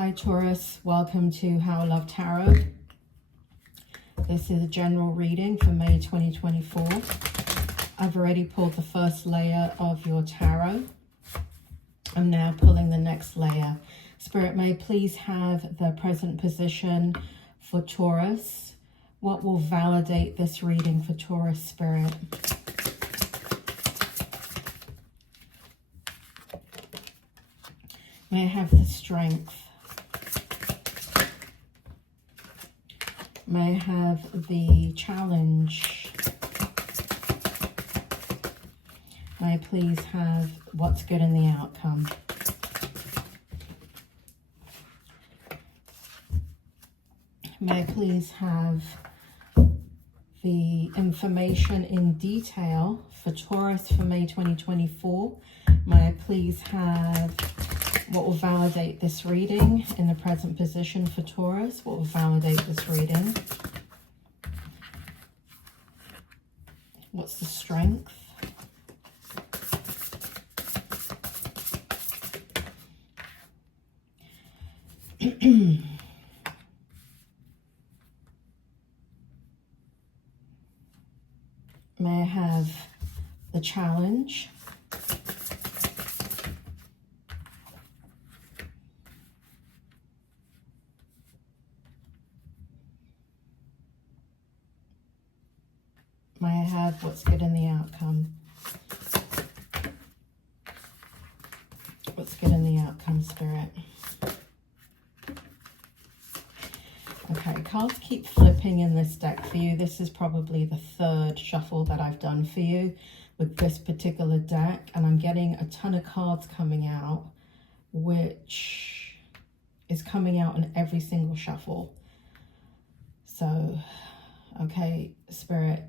Hi Taurus, welcome to How I Love Tarot. This is a general reading for May 2024. I've already pulled the first layer of your tarot. I'm now pulling the next layer. Spirit, may please have the present position for Taurus. What will validate this reading for Taurus, Spirit? May I have the strength? May I have the challenge? May I please have what's good in the outcome? May I please have the information in detail for Taurus for May 2024? May I please have what will validate this reading in the present position for Taurus? What will validate this reading? What's the strength? May I have the challenge? May I have what's good in the outcome? What's good in the outcome, Spirit? Okay, cards keep flipping in this deck for you. This is probably the third shuffle that I've done for you with this particular deck. And I'm getting a ton of cards coming out, which is coming out in every single shuffle. So, okay, Spirit,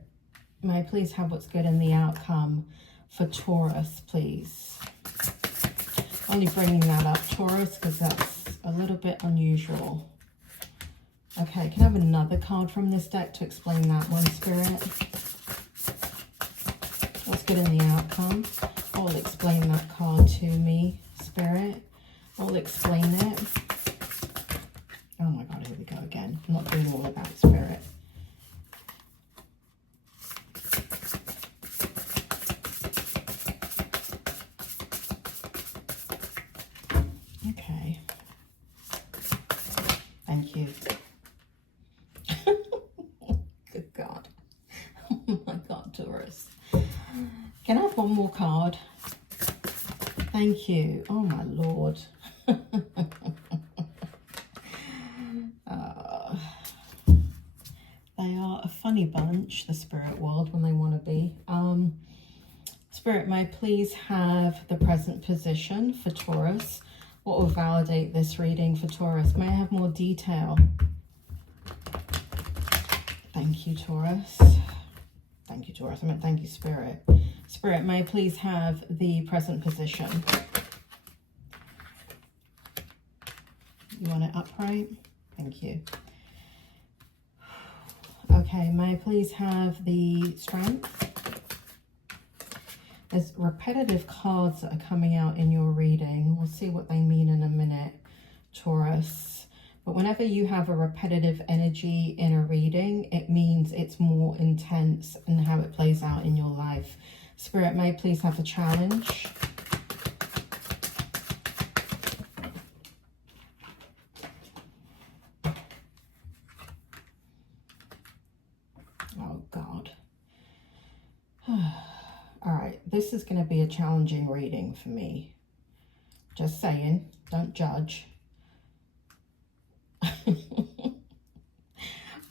may I please have what's good in the outcome for Taurus, please? Only bringing that up, Taurus, because that's a little bit unusual. Okay, can I have another card from this deck to explain that one, Spirit? What's good in the outcome? What will explain that card to me, Spirit? What will explain it? Oh my God, here we go again. I'm not doing all of that, Spirit. Okay. Thank you. Good God. Oh my God, Taurus. Can I have one more card? Thank you. Oh my Lord. They are a funny bunch, the spirit world, when they want to be. Spirit, may I please have the present position for Taurus? What will validate this reading for Taurus? May I have more detail? Thank you, Taurus. Thank you, Taurus. I meant thank you, Spirit. Spirit, may I please have the present position? You want it upright? Thank you. Okay, may I please have the strength? There's repetitive cards that are coming out in your reading. We'll see what they mean in a minute, Taurus. But whenever you have a repetitive energy in a reading, it means it's more intense in how it plays out in your life. Spirit, may I please have a challenge? Oh, God. All right, this is going to be a challenging reading for me. Just saying, don't judge.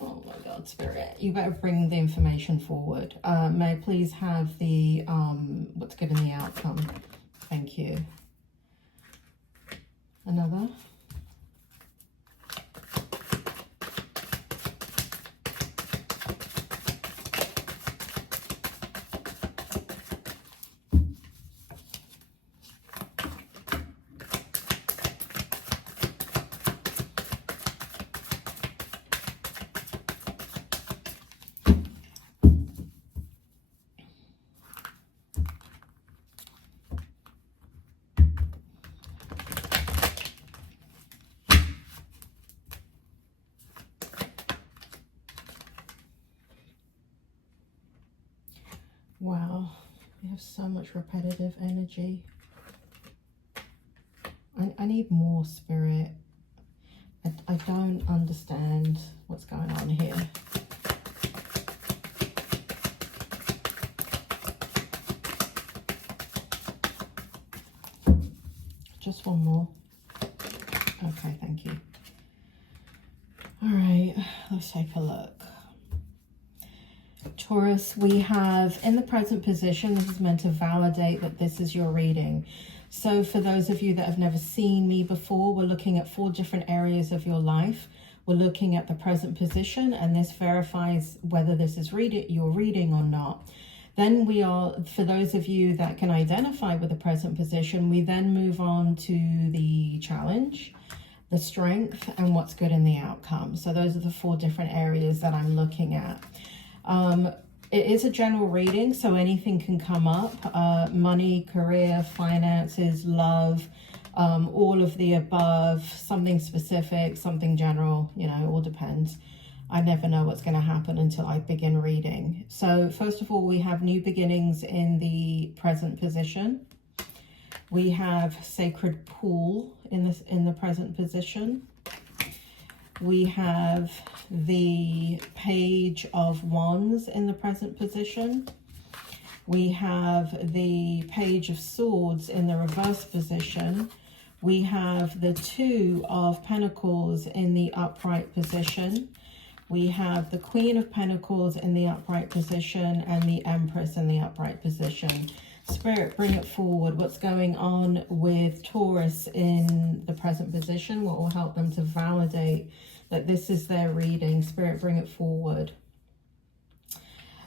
Oh my God, Spirit, you better bring the information forward. May I please have the what's good in the outcome? Thank you. Another. Wow, we have so much repetitive energy. I need more, Spirit. I don't understand what's going on here. Just one more. Okay, thank you. All right, let's take a look. Taurus, we have in the present position, this is meant to validate that this is your reading. So for those of you that have never seen me before, we're looking at 4 different areas of your life. We're looking at the present position, and this verifies whether this is your reading or not. Then we are, for those of you that can identify with the present position, we then move on to the challenge, the strength, and what's good in the outcome. So those are the 4 different areas that I'm looking at. It is a general reading, so anything can come up. Money, career, finances, love, all of the above, something specific, something general, you know, it all depends. I never know what's going to happen until I begin reading. So first of all, we have new beginnings in the present position. We have sacred pool in the present position. We have the Page of Wands in the present position. We have the Page of Swords in the reverse position. We have the 2 of Pentacles in the upright position. We have the Queen of Pentacles in the upright position and the Empress in the upright position. Spirit, bring it forward. What's going on with Taurus in the present position? What will help them to validate that this is their reading? Spirit, bring it forward.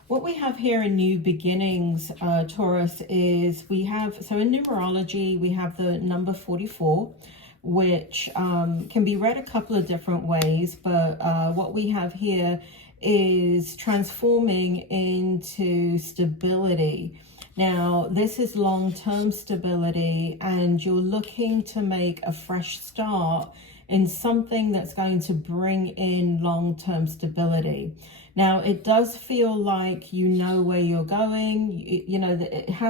What we have here in new beginnings, Taurus, is we have, so in numerology, we have the number 44, which can be read a couple of different ways, but what we have here is transforming into stability. Now, this is long-term stability, and you're looking to make a fresh start in something that's going to bring in long-term stability. Now, it does feel like you know where you're going. You know,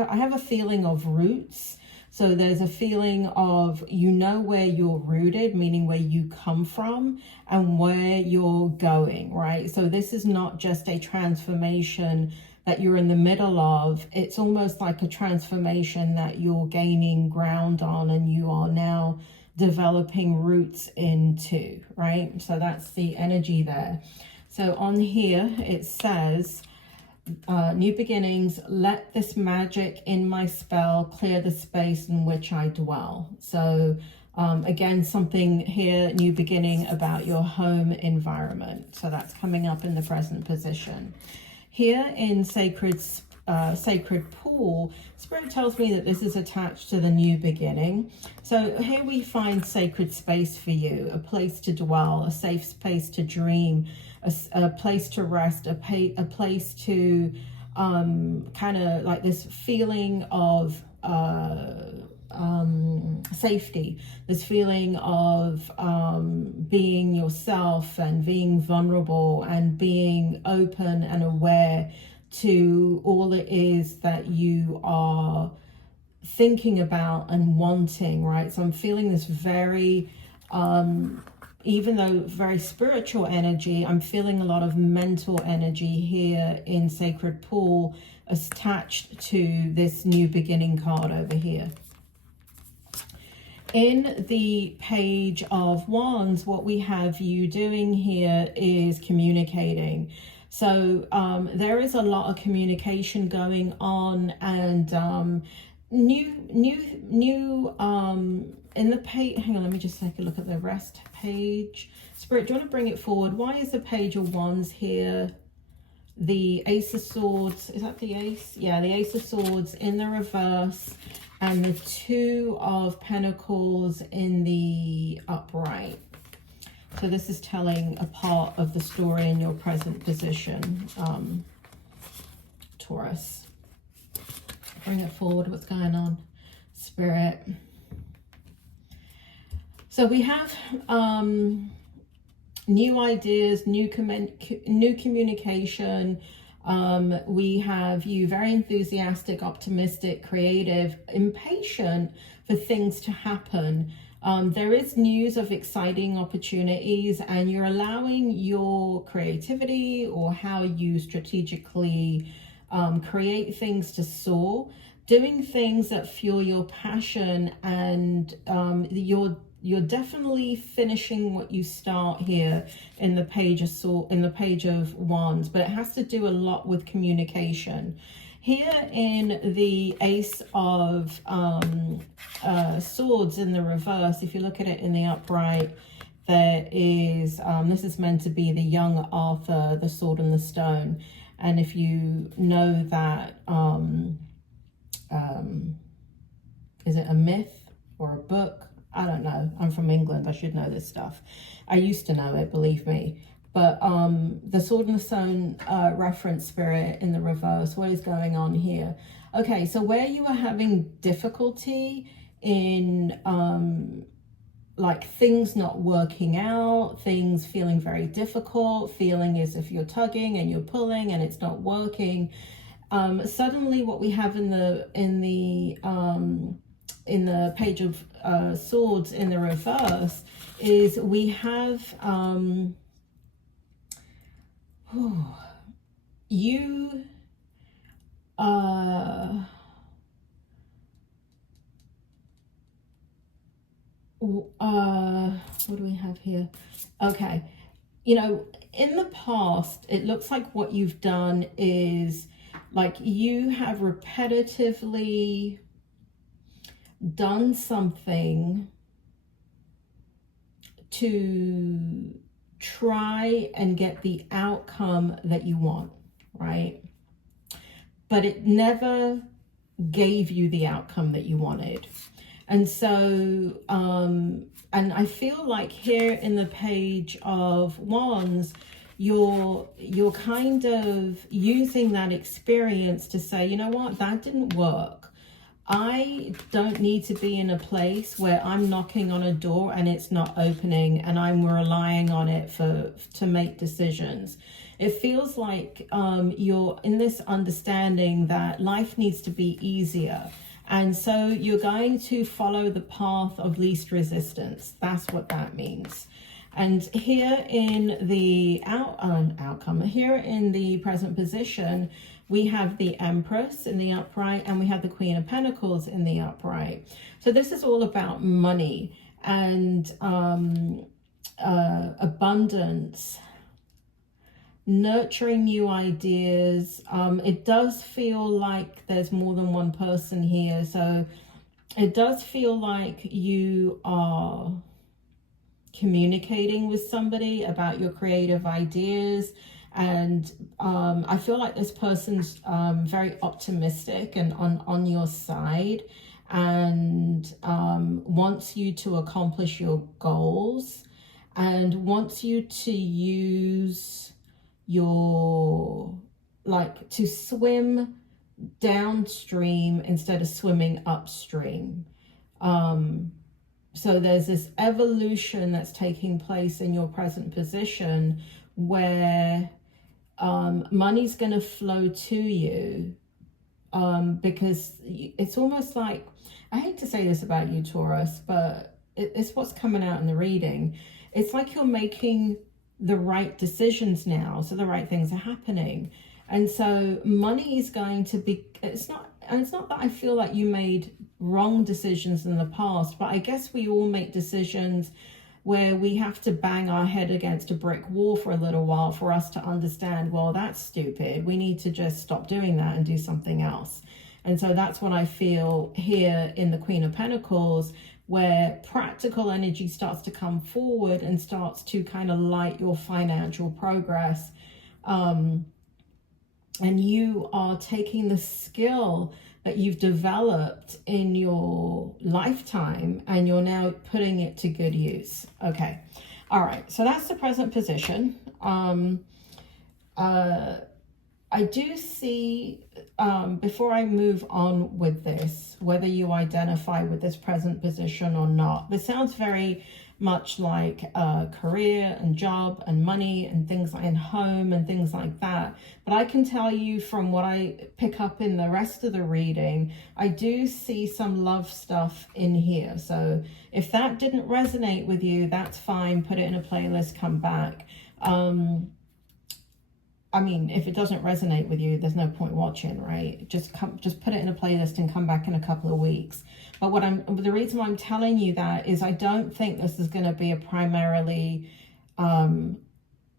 I have a feeling of roots. So there's a feeling of, you know, where you're rooted, meaning where you come from and where you're going, right? So this is not just a transformation that you're in the middle of. It's almost like a transformation that you're gaining ground on and you are now developing roots into, right? So that's the energy there. So on here it says, new beginnings, let this magic in my spell clear the space in which I dwell. So again, something here, new beginning about your home environment. So that's coming up in the present position. Here in sacred pool, Spirit tells me that this is attached to the new beginning. So here we find sacred space for you, a place to dwell, a safe space to dream, a place to rest, a place to kind of like this feeling of safety, this feeling of being yourself and being vulnerable and being open and aware to all it is that you are thinking about and wanting, right? So I'm feeling this very, even though very spiritual energy, I'm feeling a lot of mental energy here in Sacred Pool attached to this new beginning card over here. In the Page of Wands, what we have you doing here is communicating. So there is a lot of communication going on, and in the page, hang on, let me just take a look at the rest page. Spirit, do you want to bring it forward? Why is the Page of Wands here? The Ace of Swords, is that the Ace? Yeah, the Ace of Swords in the reverse, and the Two of Pentacles in the upright. So this is telling a part of the story in your present position, Taurus. Bring it forward. What's going on, Spirit? So we have new ideas, new communication, We have you very enthusiastic, optimistic, creative, impatient for things to happen. There is news of exciting opportunities, and you're allowing your creativity or how you strategically create things to soar, doing things that fuel your passion, and you're definitely finishing what you start here in the page of Wands, but it has to do a lot with communication. Here in the Ace of Swords in the reverse, if you look at it in the upright, there is, this is meant to be the young Arthur, the sword and the stone. And if you know that, is it a myth or a book? I don't know. I'm from England. I should know this stuff. I used to know it, believe me. But the sword and the stone reference spirit in the reverse, what is going on here? Okay, so where you are having difficulty in like things not working out, things feeling very difficult, feeling as if you're tugging and you're pulling and it's not working. Suddenly what we have in the page of Swords in the reverse is we have you what do we have here? Okay, you know, in the past it looks like what you've done is like you have repetitively done something to try and get the outcome that you want, right? But it never gave you the outcome that you wanted. And so, and I feel like here in the page of Wands, you're kind of using that experience to say, you know what, that didn't work. I don't need to be in a place where I'm knocking on a door and it's not opening and I'm relying on it to make decisions. It feels like you're in this understanding that life needs to be easier. And so you're going to follow the path of least resistance. That's what that means. And here in the outcome, here in the present position, we have the Empress in the upright and we have the Queen of Pentacles in the upright. So this is all about money and abundance, nurturing new ideas. It does feel like there's more than one person here. So it does feel like you are communicating with somebody about your creative ideas. And I feel like this person's very optimistic and on your side and wants you to accomplish your goals and wants you to use your, like, to swim downstream instead of swimming upstream. So there's this evolution that's taking place in your present position where money's going to flow to you because it's almost like, I hate to say this about you, Taurus, but it's what's coming out in the reading. It's like you're making the right decisions now, so the right things are happening. And so money is going to be, it's not that I feel like you made wrong decisions in the past, but I guess we all make decisions where we have to bang our head against a brick wall for a little while for us to understand, well, that's stupid. We need to just stop doing that and do something else. And so that's what I feel here in the Queen of Pentacles, where practical energy starts to come forward and starts to kind of light your financial progress. And you are taking the skill that you've developed in your lifetime and you're now putting it to good use. Okay. All right. So that's the present position. I do see, before I move on with this, whether you identify with this present position or not, this sounds very much like career and job and money and things like, and home and things like that. But I can tell you from what I pick up in the rest of the reading, I do see some love stuff in here. So if that didn't resonate with you, that's fine. Put it in a playlist, come back. I mean, if it doesn't resonate with you, there's no point watching, right? Just put it in a playlist and come back in a couple of weeks. But the reason why I'm telling you that is I don't think this is going to be a primarily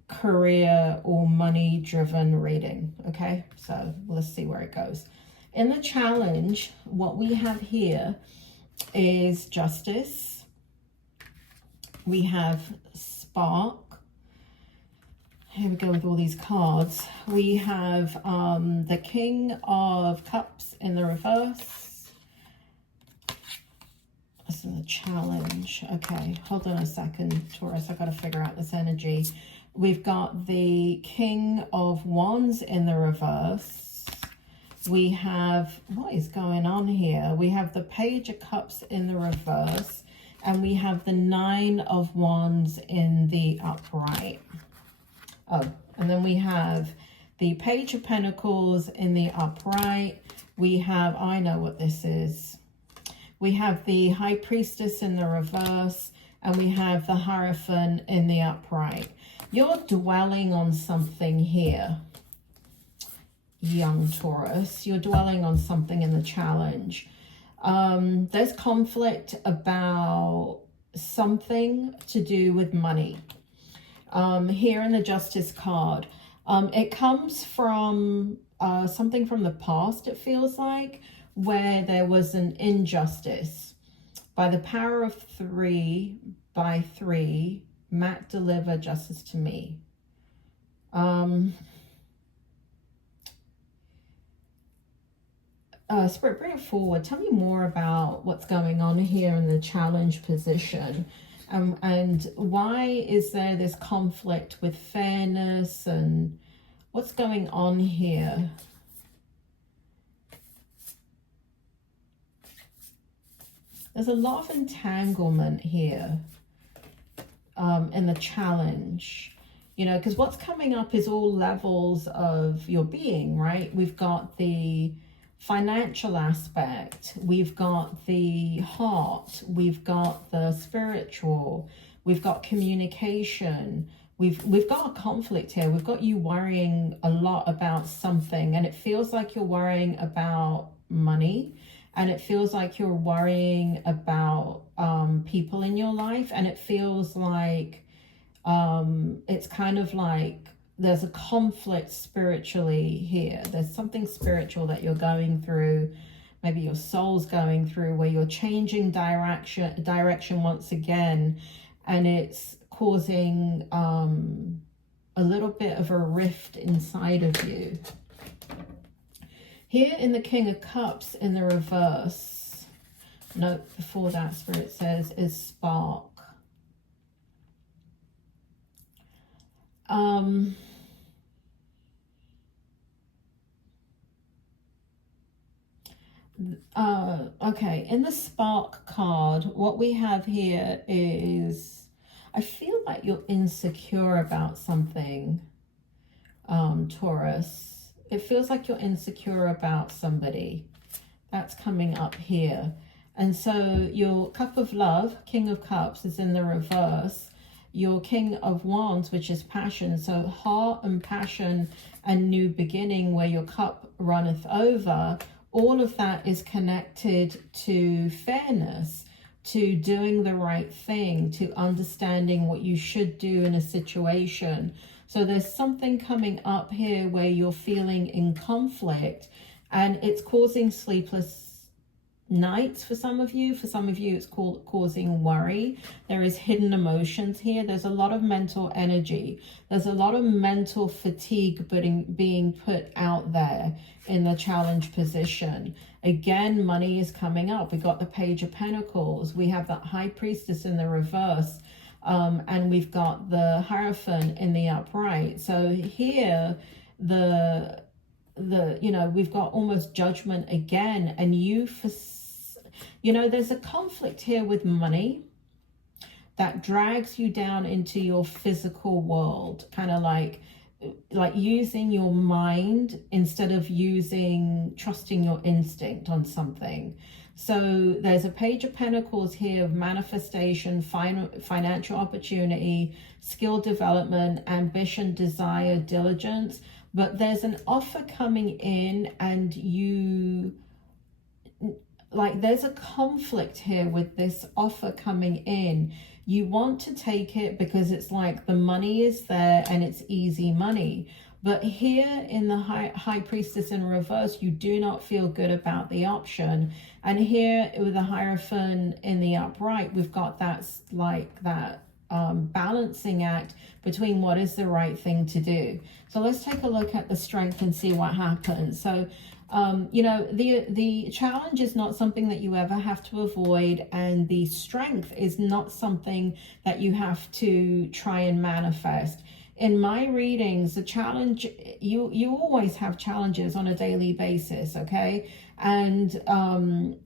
career or money driven reading. Okay, so let's see where it goes. In the challenge, what we have here is justice. We have spark. Here we go with all these cards. We have the King of Cups in the reverse. This is a challenge. Okay, hold on a second, Taurus. I've got to figure out this energy. We've got the King of Wands in the reverse. We have, what is going on here? We have the Page of Cups in the reverse. And we have the Nine of Wands in the upright. Oh, and then we have the Page of Pentacles in the upright. We have, I know what this is. We have the High Priestess in the reverse, and we have the Hierophant in the upright. You're dwelling on something here, young Taurus. You're dwelling on something in the challenge. There's conflict about something to do with money. Here in the Justice card, it comes from something from the past, it feels like, where there was an injustice. By the power of 3, by 3, Matt, deliver justice to me. Spirit, bring it forward. Tell me more about what's going on here in the challenge position. And why is there this conflict with fairness, and what's going on here? There's a lot of entanglement here in the challenge, you know, because what's coming up is all levels of your being, right? We've got the financial aspect, we've got the heart, we've got the spiritual, we've got communication, we've got a conflict here. We've got you worrying a lot about something, and it feels like you're worrying about money, and it feels like you're worrying about people in your life, and it feels like it's kind of like there's a conflict spiritually here. There's something spiritual that you're going through, maybe your soul's going through, where you're changing direction once again, and it's causing a little bit of a rift inside of you. Here in the King of Cups in the reverse, note before that, Spirit says, is spark. Okay, in the spark card, what we have here is, I feel like you're insecure about something, Taurus. It feels like you're insecure about somebody. That's coming up here. And so your Cup of Love, King of Cups, is in the reverse. Your King of Wands, which is passion, so heart and passion and new beginning, where your cup runneth over, all of that is connected to fairness, to doing the right thing, to understanding what you should do in a situation. So there's something coming up here where you're feeling in conflict, and it's causing sleepless nights for some of you. For some of you, it's causing worry. There is hidden emotions here. There's a lot of mental energy. There's a lot of mental fatigue being put out there in the challenge position. Again, money is coming up. We got the Page of Pentacles. We have that High Priestess in the reverse. And we've got the Hierophant in the upright. So here, you know, we've got almost Judgment again, and you know, there's a conflict here with money, that drags you down into your physical world, kind of like using your mind instead of trusting your instinct on something. So there's a Page of Pentacles here of manifestation, financial opportunity, skill development, ambition, desire, diligence. But there's an offer coming in, and there's a conflict here with this offer coming in. You want to take it because it's like the money is there and it's easy money. But here in the High Priestess in reverse, you do not feel good about the option. And here with the Hierophant in the upright, we've got that balancing act between what is the right thing to do. So let's take a look at the Strength and see what happens. So the challenge is not something that you ever have to avoid, and the Strength is not something that you have to try and manifest. In my readings, the challenge, you always have challenges on a daily basis, okay? And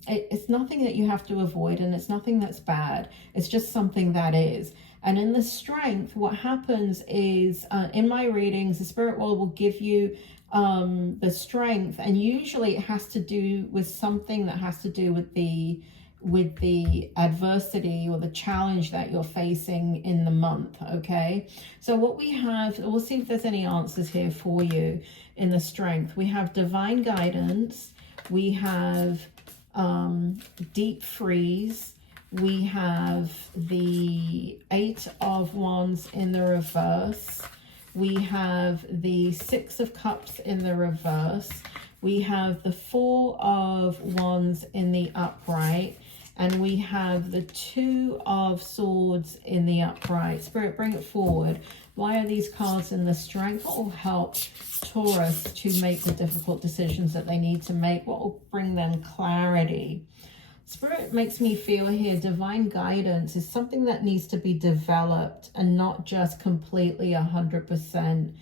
it's nothing that you have to avoid, and it's nothing that's bad. It's just something that is. And in the Strength, what happens is, in my readings, the spirit world will give you the strength, and usually it has to do with something that has to do with the adversity or the challenge that you're facing in the month. Okay, so what we have, we'll see if there's any answers here for you in the Strength. We have divine guidance, we have deep freeze, we have the 8 of Wands in the reverse, we have the 6 of Cups in the reverse, we have the 4 of Wands in the upright, and we have the 2 of Swords in the upright. Spirit, bring it forward. Why are these cards in the Strength? What will help Taurus to make the difficult decisions that they need to make? What will bring them clarity? Spirit makes me feel here divine guidance is something that needs to be developed and not just completely 100%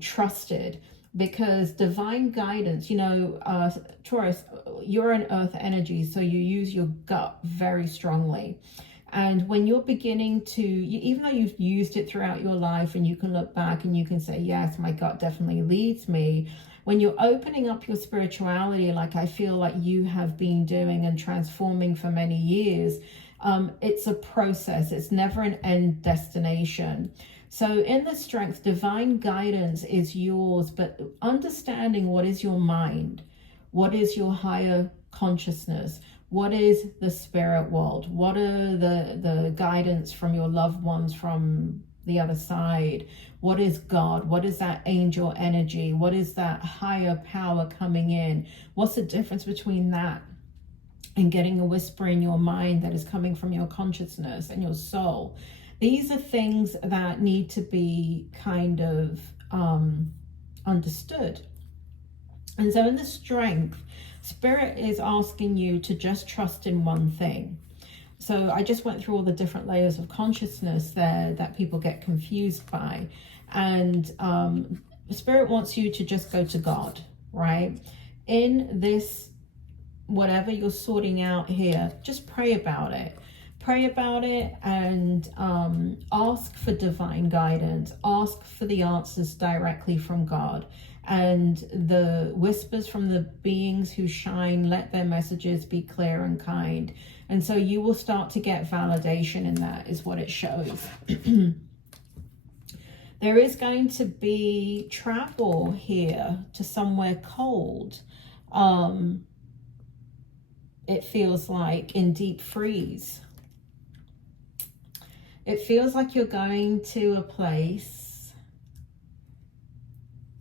trusted. Because divine guidance, Taurus, you're an earth energy, so you use your gut very strongly. And when you're beginning to, even though you've used it throughout your life and you can look back and you can say, yes, my gut definitely leads me. When you're opening up your spirituality, like I feel like you have been doing and transforming for many years, it's a process. It's never an end destination. So in the Strength, divine guidance is yours, but understanding what is your mind, what is your higher consciousness, what is the spirit world, what are the guidance from your loved ones from the other side, what is God, what is that angel energy, what is that higher power coming in, what's the difference between that and getting a whisper in your mind that is coming from your consciousness and your soul. These are things that need to be kind of understood. And so in the Strength, Spirit is asking you to just trust in one thing. So I just went through all the different layers of consciousness there that people get confused by. And Spirit wants you to just go to God, right? In this, whatever you're sorting out here, just pray about it. Pray about it and ask for divine guidance. Ask for the answers directly from God. And the whispers from the beings who shine, let their messages be clear and kind. And so you will start to get validation in that, is what it shows. There is going to be travel here to somewhere cold. It feels like in deep freeze. It feels like you're going to a place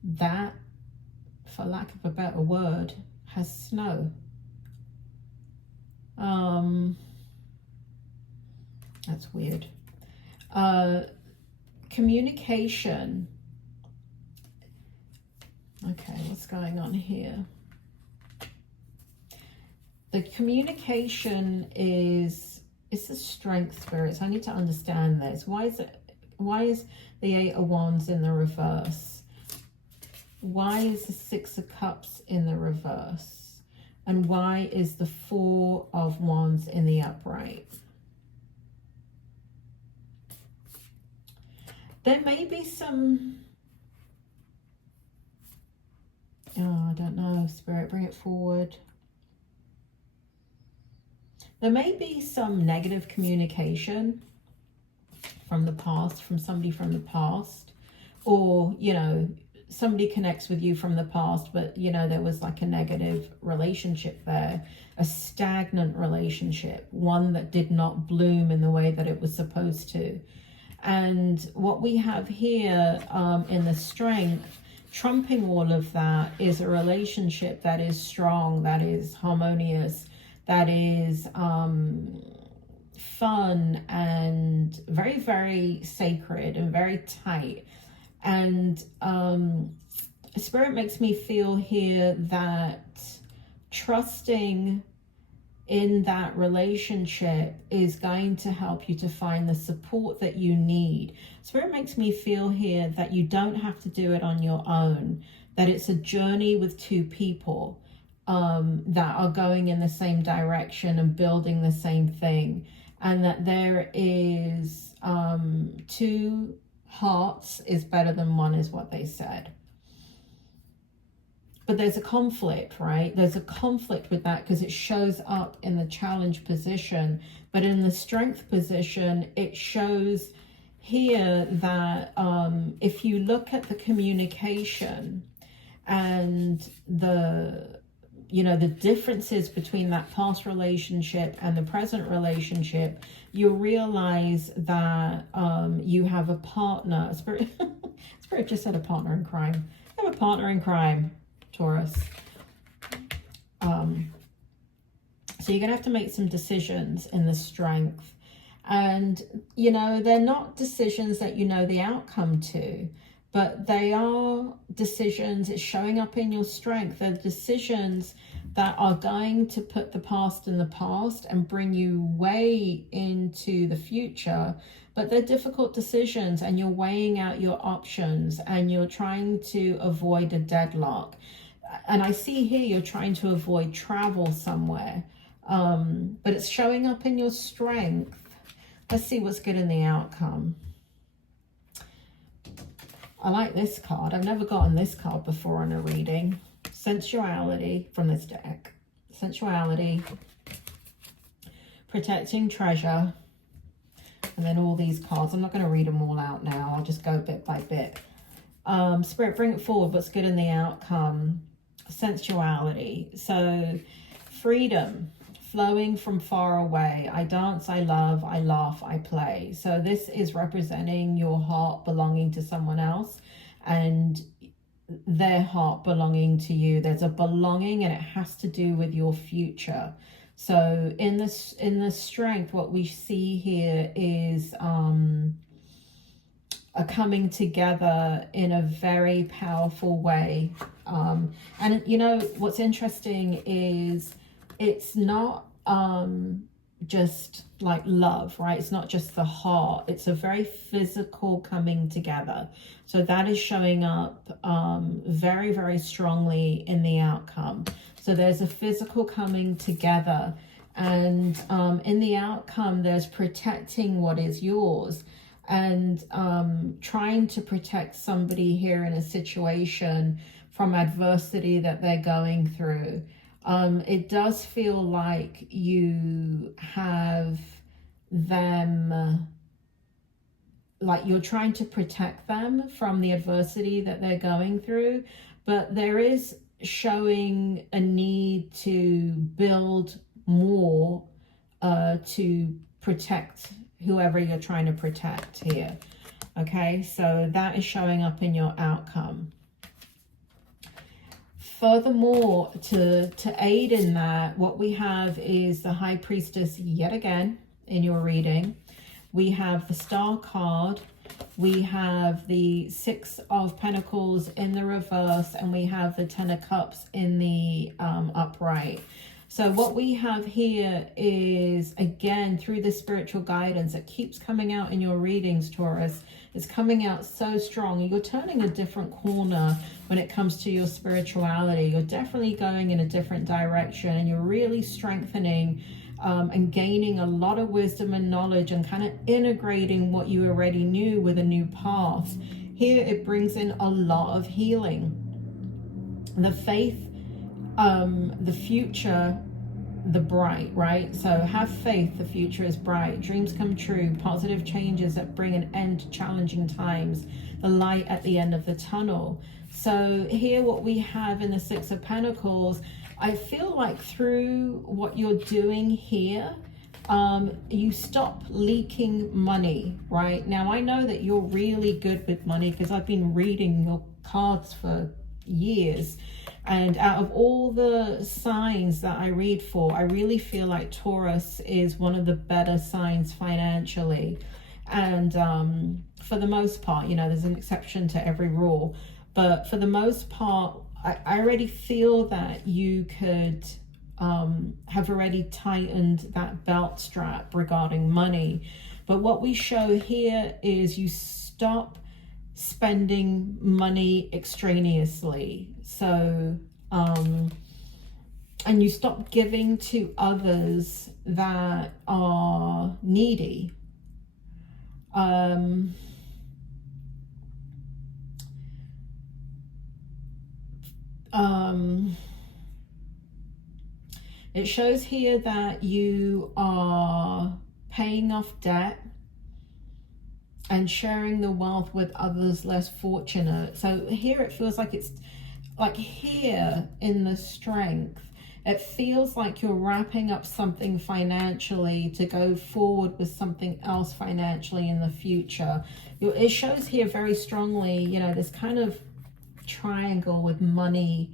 that, for lack of a better word, has snow. That's weird. Communication. Okay, what's going on here? The communication is the Strength, spirits. I need to understand this. Why is the 8 of Wands in the reverse? Why is the 6 of Cups in the reverse? And why is the 4 of Wands in the upright? There may be some, oh, I don't know, Spirit, bring it forward. There may be some negative communication from the past, from somebody from the past, or, you know, somebody connects with you from the past, but, you know, there was like a negative relationship there, a stagnant relationship, one that did not bloom in the way that it was supposed to. And what we have here in the Strength, trumping all of that, is a relationship that is strong, that is harmonious, that is fun and very, very sacred and very tight. And Spirit makes me feel here that trusting in that relationship is going to help you to find the support that you need. Spirit makes me feel here that you don't have to do it on your own, that it's a journey with two people that are going in the same direction and building the same thing, and that there is two hearts is better than one, is what they said. But there's a conflict, right? There's a conflict with that because it shows up in the challenge position. But in the Strength position, it shows here that if you look at the communication and the, you know, the differences between that past relationship and the present relationship, you'll realize that you have a partner. Spirit, Spirit just said a partner in crime. You have a partner in crime, Taurus. So you're going to have to make some decisions in the Strength. And, you know, they're not decisions that you know the outcome to, but they are decisions, it's showing up in your Strength. They're decisions that are going to put the past in the past and bring you way into the future. But they're difficult decisions, and you're weighing out your options, and you're trying to avoid a deadlock. And I see here you're trying to avoid travel somewhere, but it's showing up in your Strength. Let's see what's good in the outcome. I like this card. I've never gotten this card before in a reading. Sensuality from this deck. Sensuality, protecting treasure, and then all these cards. I'm not going to read them all out now. I'll just go bit by bit. Spirit, bring it forward. What's good in the outcome? Sensuality. So freedom, flowing from far away. I dance, I love, I laugh, I play. So this is representing your heart belonging to someone else and their heart belonging to you. There's a belonging, and it has to do with your future. So in the Strength, what we see here is a coming together in a very powerful way. And you know, what's interesting is it's not just like love, right? It's not just the heart. It's a very physical coming together. So that is showing up very, very strongly in the outcome. So there's a physical coming together, and in the outcome, there's protecting what is yours, and trying to protect somebody here in a situation from adversity that they're going through. It does feel like you have them, like you're trying to protect them from the adversity that they're going through, but there is showing a need to build more to protect whoever you're trying to protect here. Okay, so that is showing up in your outcome. Furthermore, to aid in that, what we have is the High Priestess yet again in your reading. We have the Star card, we have the Six of Pentacles in the reverse, and we have the Ten of Cups in the upright. So what we have here is, again, through the spiritual guidance that keeps coming out in your readings, Taurus, it's coming out so strong. You're turning a different corner when it comes to your spirituality. You're definitely going in a different direction, and you're really strengthening and gaining a lot of wisdom and knowledge and kind of integrating what you already knew with a new path. Here it brings in a lot of healing. The faith, the future, the bright, right? So have faith, the future is bright, dreams come true, positive changes that bring an end to challenging times, the light at the end of the tunnel. So here what we have in the Six of Pentacles, I feel like through what you're doing here, you stop leaking money, right? Now I know that you're really good with money because I've been reading your cards for years. And out of all the signs that I read for, I really feel like Taurus is one of the better signs financially. And for the most part, you know, there's an exception to every rule. But for the most part, I already feel that you could have already tightened that belt strap regarding money. But what we show here is you stop spending money extraneously. So and you stop giving to others that are needy. It shows here that you are paying off debt and sharing the wealth with others less fortunate. So here it feels like it's like here in the Strength, it feels like you're wrapping up something financially to go forward with something else financially in the future. It shows here very strongly, you know, this kind of triangle with money,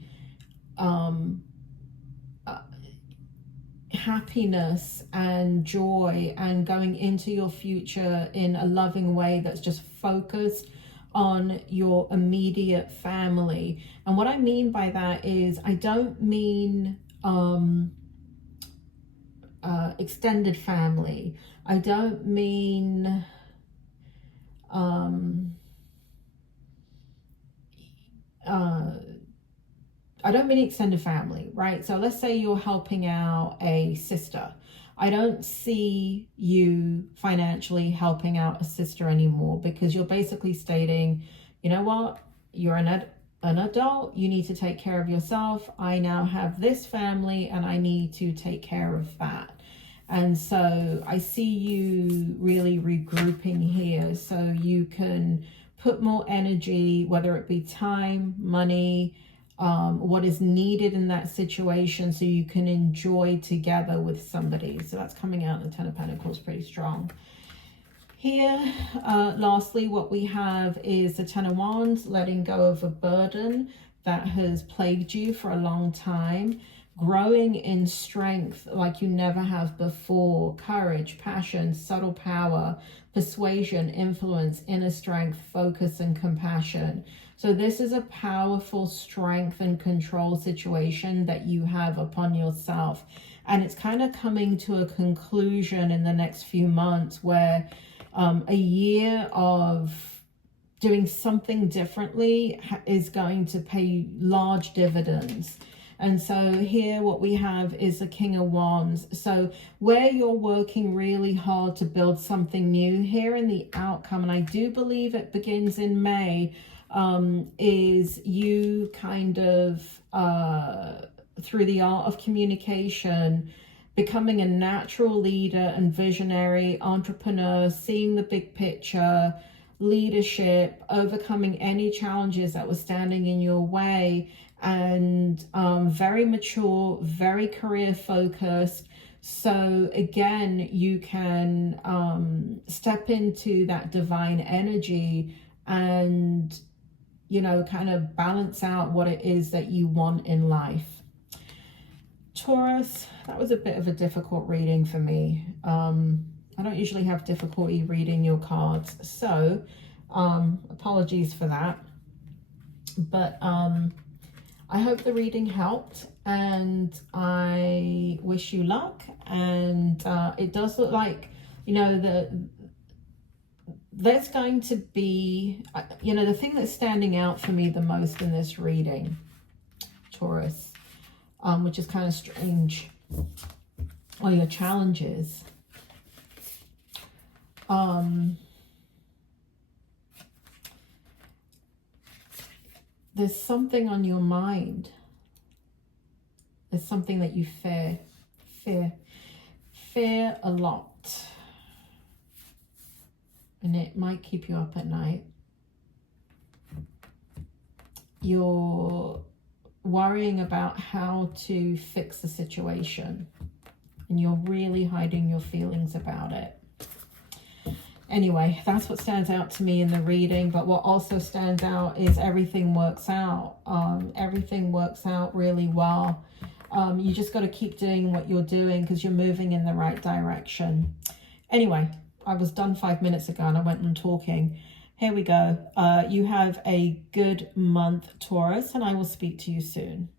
happiness and joy, and going into your future in a loving way that's just focused on your immediate family. And what I mean by that is, I don't mean extended family. I don't mean extended family, right? So let's say you're helping out a sister. I don't see you financially helping out a sister anymore, because you're basically stating, you know what, you're an adult, you need to take care of yourself. I now have this family and I need to take care of that. And so I see you really regrouping here so you can put more energy, whether it be time, money, what is needed in that situation, so you can enjoy together with somebody. So that's coming out in the Ten of Pentacles pretty strong. Here, lastly, what we have is the Ten of Wands, letting go of a burden that has plagued you for a long time, growing in strength like you never have before, courage, passion, subtle power, persuasion, influence, inner strength, focus, and compassion. So this is a powerful strength and control situation that you have upon yourself. And it's kind of coming to a conclusion in the next few months, where a year of doing something differently is going to pay large dividends. And so here what we have is the King of Wands. So where you're working really hard to build something new, here in the outcome, and I do believe it begins in May, is you kind of, through the art of communication, becoming a natural leader and visionary entrepreneur, seeing the big picture, leadership, overcoming any challenges that were standing in your way, and very mature, very career focused. So again, you can step into that divine energy and, you know, kind of balance out what it is that you want in life. Taurus, that was a bit of a difficult reading for me. I don't usually have difficulty reading your cards, so apologies for that. But I hope the reading helped, and I wish you luck. And it does look like, you know, there's going to be, you know, the thing that's standing out for me the most in this reading, Taurus, which is kind of strange. or your challenges. There's something on your mind. There's something that you fear a lot. And it might keep you up at night. You're worrying about how to fix the situation. And you're really hiding your feelings about it. Anyway, that's what stands out to me in the reading. But what also stands out is everything works out. Everything works out really well. You just got to keep doing what you're doing because you're moving in the right direction. Anyway, I was done 5 minutes ago and I went on talking. Here we go. You have a good month, Taurus, and I will speak to you soon.